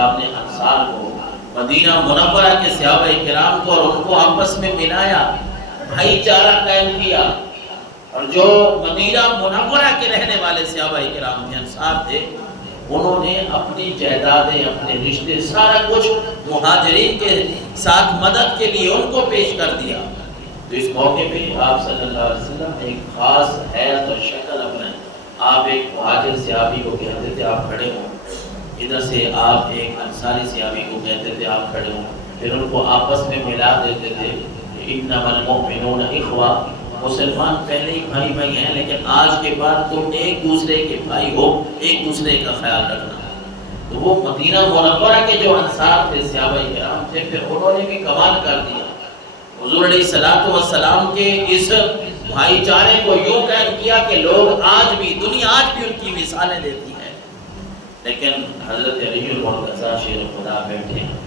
السلام نے انصار کو، مدینہ منورہ کے صحابہ کرام کو اور ان کو آپس میں ملایا، بھائی چارہ قائم کیا، اور جو مدینہ منورہ کے رہنے والے صحابہ کرام تھے، انصار تھے، انہوں نے اپنی جائیدادیں، اپنے رشتے، سارا کچھ مہاجرین کے ساتھ مدد کے لیے ان کو پیش کر دیا۔ تو اس موقع پہ آپ صلی اللہ علیہ وسلم نے ایک خاص حیرت اور شکل اپنائی۔ آپ ایک مہاجر صحابی کو کہتے تھے آپ کھڑے ہوں، ادھر سے آپ ایک انصاری صحابی کو کہتے تھے آپ کھڑے ہوں، پھر ان کو آپس میں ملا دیتے تھے کہ انما المؤمنون اخوہ، مسلمان پہلے ہی بھائی بھائی ہیں، لیکن آج کے بعد تم ایک دوسرے کے بھائی ہو، ایک دوسرے کا خیال رکھنا۔ تو وہ مدینہ منورہ کے جو انصار تھے، صحابہ کرام تھے، پھر انہوں نے بھی کمال کر دیا۔ حضور علیہ الصلوۃ والسلام کے اس بھائی چارے کو یوں قائم کیا کہ لوگ آج بھی، دنیا آج بھی ان کی مثالیں دیتی ہے۔ لیکن حضرت علی المرتضیٰ شیر خدا بیٹھے ہیں،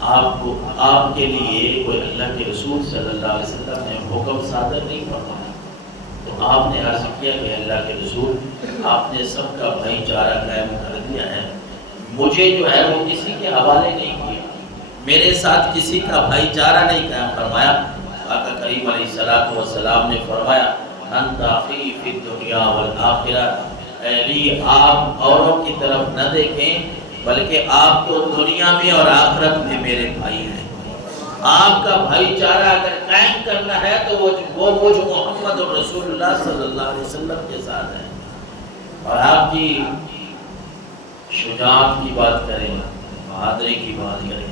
آپ کے لیے کوئی اللہ کے رسول صلی اللہ علیہ وسلم نے حکم صادر نہیں فرمایا، تو آپ نے عرض کیا کہ اللہ کے رسول، آپ نے سب کا بھائی چارہ قائم کر دیا ہے، مجھے جو ہے وہ کسی کے حوالے نہیں کیا، میرے ساتھ کسی کا بھائی چارہ نہیں قائم فرمایا۔ آقا کریم علیہ الصلوۃ والسلام نے فرمایا انت اخی فی الدنیا والآخرہ، اے علی آپ اوروں کی طرف نہ دیکھیں، بلکہ آپ تو دنیا میں اور آخرت میں میرے بھائی ہیں۔ آپ کا بھائی چارہ اگر قائم کرنا ہے تو وہ مجھ محمد رسول اللہ صلی اللہ علیہ وسلم کے ساتھ ہے۔ اور آپ کی شجاعت کی بات کریں، بہادری کی بات کریں،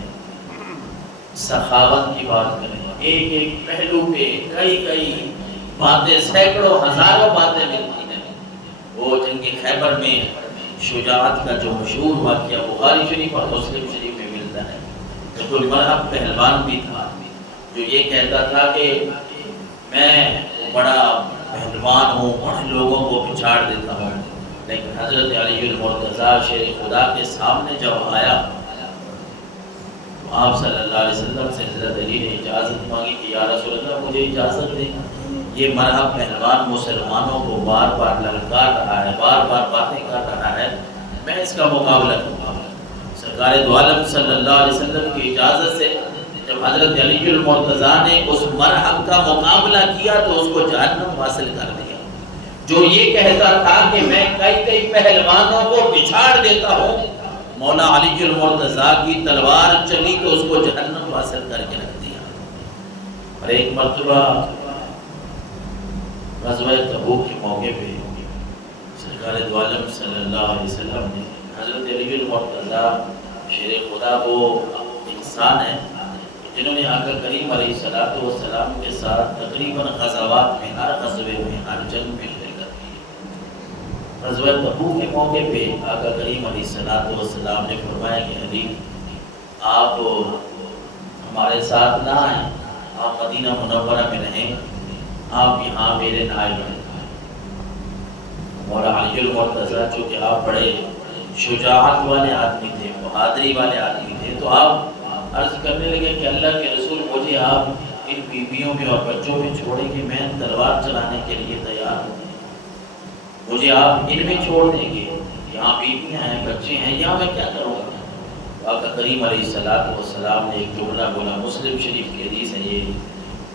سخاوت کی بات کریں، ایک ایک پہلو پہ کئی باتیں، سینکڑوں ہزاروں باتیں ملتی ہیں۔ وہ جنگ خیبر میں شجاعت کا جو مشہور واقعہ بخاری شریف اور مسلم شریف میں ملتا ہے، تو کوئی مرحب پہلوان بھی تھا جو یہ کہتا تھا کہ میں بڑا پہلوان ہوں، بڑے لوگوں کو پچھاڑ دیتا ہوں، لیکن حضرت علی المرتضیٰ شیر خدا کے سامنے جب آیا تو آپ صلی اللہ علیہ وسلم سے حضرت علی نے اجازت مانگی کہ یا رسول اللہ مجھے اجازت دیں، یہ مرحب پہلوان مسلمانوں کو بار بار للکار رہا ہے، بار بار باتیں کر رہا ہے، میں اس کا مقابلہ کروں گا۔ سرکار دو عالم صلی اللہ علیہ وسلم کی اجازت سے جب حضرت علی المرتضیٰ نے اس مرحب کا مقابلہ کیا تو اس کو جہنم حاصل کر دیا۔ جو یہ کہتا تھا کہ میں کئی پہلوانوں کو بچھاڑ دیتا ہوں، مولا علی المرتضیٰ کی تلوار چلی تو اس کو جہنم حاصل کر کے رکھ دیا۔ اور ایک مرتبہ غزوہ تبوک کے موقع پہ سرکار دو عالم صلی اللہ علیہ وسلم نے حضرت علی المرتضیٰ شیر خدا وہ انسان ہیں جنہوں نے آقا کریم علیہ الصلوۃ والسلام کے ساتھ تقریباً غزوات میں، ہر غزوے میں، ہر جنگ میں شرکت کی۔ غزوہ تبوک کے موقع پہ آقا کریم علیہ الصلوۃ والسلام نے فرمایا کہ علی آپ ہمارے ساتھ نہ آئیں، آپ مدینہ منورہ میں رہیں، آپ یہاں میرے نائب ہیں۔ مولا علی المرتضیٰ چونکہ آپ بڑے شجاعت والے آدمی تھے، بہادری والے آدمی تھے، تو آپ عرض کرنے لگے کہ اللہ کے رسول مجھے آپ ان بیویوں میں اور بچوں میں چھوڑیں کہ میں تلوار چلانے کے لیے تیار ہوں، مجھے آپ ان میں چھوڑ دیں گے، یہاں بیویاں ہیں، بچے ہیں، یہاں میں کیا کروں گا؟ آقا کریم علیہ الصلوۃ والسلام نے ایک جملہ بولا، مسلم شریف کی حدیث ہے یہ،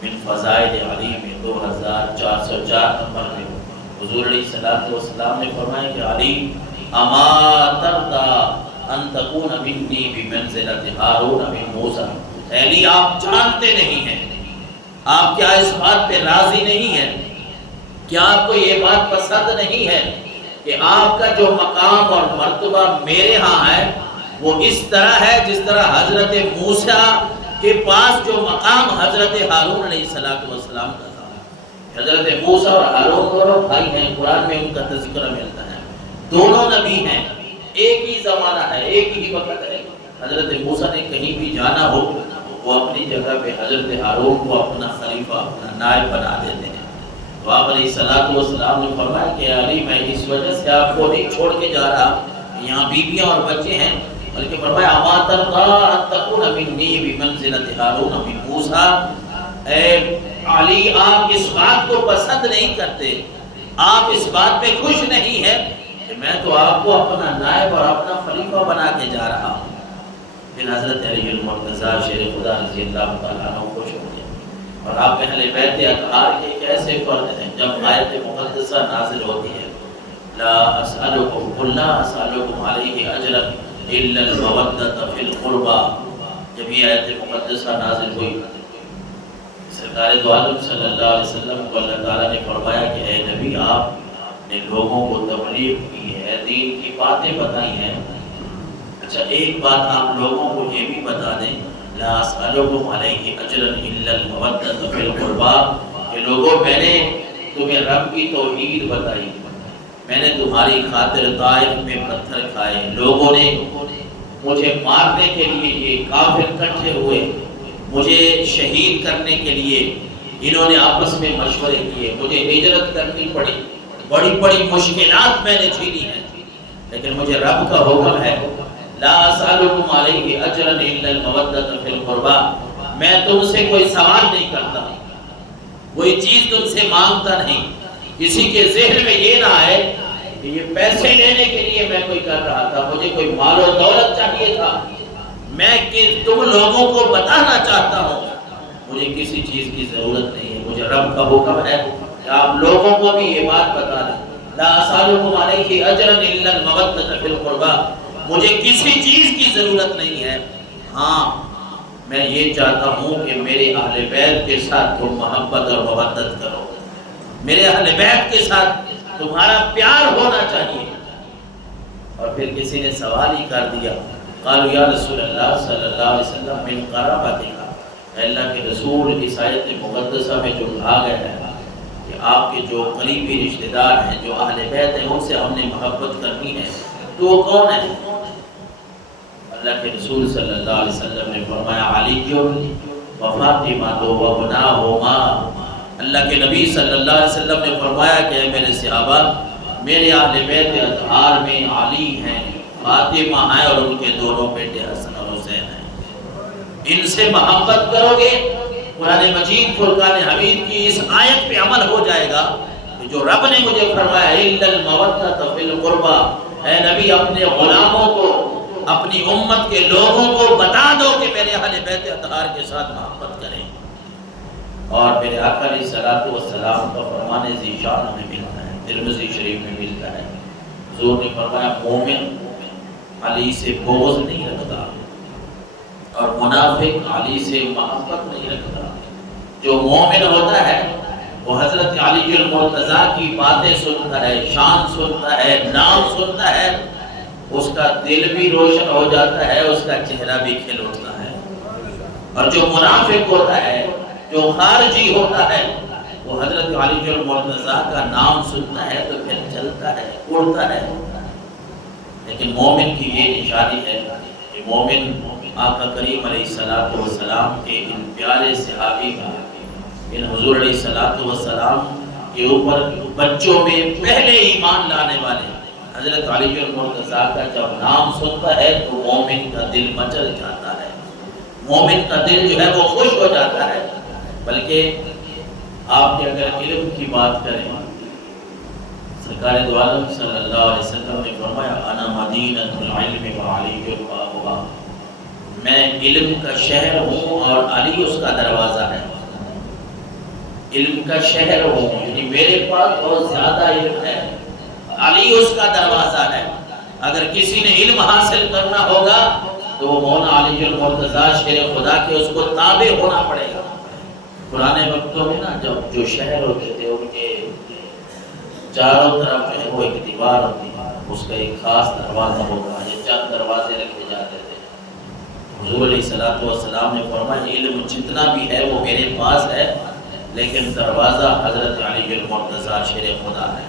من فضائل علی میں 2404 نمبر میں حضور علیہ الصلوۃ والسلام نے فرمایا کہ علی اما ترضى ان تكون مني بمنزلة هارون من موسیٰ، علی آپ جانتے نہیں ہیں، آپ کیا اس بات پہ راضی نہیں ہیں، کیا آپ کو یہ بات پسند نہیں ہے کہ آپ کا جو مقام اور مرتبہ میرے ہاں ہے وہ اس طرح ہے جس طرح حضرت موسیٰ کے پاس جو مقام حضرت ہارون علیہ السلام کا تھا۔ حضرت موسیٰ اور ہارون دونوں بھائی ہیں، قرآن میں ان کا تذکرہ ملتا ہے، دونوں نبی ہیں، ایک ہی زمانہ ہے، ایک ہی وقت ہے۔ حضرت موسیٰ نے کہیں بھی جانا ہو وہ اپنی جگہ پہ حضرت ہارون کو اپنا خلیفہ، اپنا نائب بنا دیتے ہیں۔ تو آپ علیہ السلام نے فرمایا کہ علی میں اس وجہ سے آپ کو نہیں چھوڑ کے جا رہا، یہاں بیویاں اور بچے ہیں، بلکہ فرمایا اما ترضى ان تكون مني بمنزلة هارون من موسیٰ، اے علی آپ اس بات کو پسند نہیں کرتے، آپ اس بات پہ خوش نہیں ہیں کہ میں تو آپ کو اپنا نائب اور اپنا خلیفہ بنا کے جا رہا ہوں۔ پھر حضرت علی المرتضیٰ شیر خدا رضی اللہ تعالیٰ عنہ خوش ہو گئے، اور آپ اہل بیت اطہار کے کیسے فرد ہیں۔ جب آیت مقدسہ نازل ہوتی ہے لا اسألکم قل لا اسألکم علیہ اجرا الا المودۃ فی القربى، جب یہ آیت مقدسہ نازل ہوئی سرکار دو عالم صلی اللہ علیہ وسلم کو اللہ تعالیٰ نے فرمایا کہ اے نبی آپ نے لوگوں کو تبلیغ کی ہے، دین کی باتیں بتائی ہیں، اچھا ایک بات آپ لوگوں کو یہ بھی بتا دیں لا اسألکم علیہ اجرا الا المودۃ فی القربى، کہ لوگوں میں نے تمہیں رب کی توحید بتائی، میں نے تمہاری خاطر طائف میں پتھر کھائے، لوگوں نے مجھے مارنے کے لیے یہ کافر اکٹھے ہوئے، مجھے شہید کرنے کے لیے انہوں نے آپس میں مشورے کیے، مجھے ہجرت کرنی پڑی، بڑی بڑی مشکلات میں نے جھیلی ہیں، لیکن مجھے رب کا حکم ہے لا اسألکم علیہ اجرا الا المودۃ فی القربى، میں تم سے کوئی سوال نہیں کرتا، کوئی چیز تم سے مانگتا نہیں، کسی کے ذہن میں یہ نہ آئے کہ یہ پیسے لینے کے لیے میں کوئی کر رہا تھا، مجھے کوئی مال و دولت چاہیے تھا، میں کہ تم لوگوں کو بتانا چاہتا ہوں مجھے کسی چیز کی ضرورت نہیں ہے، مجھے رب کا حکم ہے کہ آپ لوگوں کو بھی یہ بات بتا دیں لا اسألکم علیہ اجرا الا المودۃ فی القربى، مجھے کسی چیز کی ضرورت نہیں ہے، ہاں میں یہ چاہتا ہوں کہ میرے اہل بیت کے ساتھ تم محبت اور مودت کرو، میرے اہل بیت کے ساتھ تمہارا پیار ہونا چاہیے۔ اور پھر کسی نے سوال ہی کر دیا، قالوا یا رسول اللہ صلی اللہ علیہ وسلم من قرابتک، اللہ کے رسول اس آیت مقدسہ میں جو کہا گیا ہے کہ آپ کے جو قریبی رشتہ دار ہیں، جو اہل بیت ہیں، ان سے ہم نے محبت کرنی ہے، تو وہ کون ہے؟ اللہ کے رسول صلی اللہ علیہ وسلم نے فرمایا علی و فاطمہ و ابناہما، اللہ کے نبی صلی اللہ علیہ وسلم نے فرمایا کہ اے میرے صحابہ، میرے اہل بیت اطہار میں علی ہیں، فاطمہ ہیں اور ان کے دونوں بیٹے حسن اور حسین ہیں، ان سے محبت کرو گے قرآن مجید فرقان حمید کی اس آیت پہ عمل ہو جائے گا کہ جو رب نے مجھے فرمایا الا المودۃ فی القربى، اے نبی اپنے غلاموں کو، اپنی امت کے لوگوں کو بتا دو کہ میرے اہل بیت اطہار کے ساتھ محبت کریں۔ اور میرے آقا علیہ الصلوۃ والسلام کا فرمان ذیشان ہمیں ملتا ہے، ترمذی شریف میں ملتا ہے، حضور نے فرمایا مومن علی سے بغض نہیں رکھتا اور منافق علی سے محبت نہیں رکھتا۔ جو مومن ہوتا ہے وہ حضرت علی المرتضیٰ کی باتیں سنتا ہے، شان سنتا ہے، نام سنتا ہے، اس کا دل بھی روشن ہو جاتا ہے، اس کا چہرہ بھی کھل اٹھتا ہے۔ اور جو منافق ہوتا ہے، جو خارجی ہوتا ہے، وہ حضرت علی المرتضیٰ کا نام سنتا ہے تو پھر چلتا ہے، اڑتا ہے۔ لیکن مومن کی یہ نشانی ہے کہ مومن آقا کریم علیہ السلام کے ان پیارے صحابی کا، ان حضور علیہ السلام کے اوپر بچوں میں پہلے ایمان لانے والے حضرت علی المرتضیٰ کا جب نام سنتا ہے تو مومن کا دل مچل جاتا ہے، مومن کا دل جو ہے وہ خوش ہو جاتا ہے۔ بلکہ آپ کے اگر علم کی بات کریں، سرکار دو عالم صلی اللہ علیہ وسلم نے فرمایا انا مدینۃ العلم وعلی بابها، میں علم کا شہر ہوں اور علی اس کا دروازہ ہے۔ علم کا شہر ہوں یعنی میرے پاس بہت زیادہ علم ہے، علی اس کا دروازہ ہے۔ اگر کسی نے علم حاصل کرنا ہوگا تو وہ مولانا علی المرتضیٰ شیر خدا کے اس کو تابع ہونا پڑے گا۔ پرانے وقتوں میں نا جب جو شہر ہوتے تھے ان کے چاروں طرف جو ہے وہ ایک دیوار ہوتی ہے، اس کا ایک خاص دروازہ ہوگا، یہ چند دروازے رکھے جاتے تھے۔ حضور علیہ السلام نے فرمایا علم جتنا بھی ہے وہ میرے پاس ہے، لیکن دروازہ حضرت علی المرتضیٰ شیر خدا ہے۔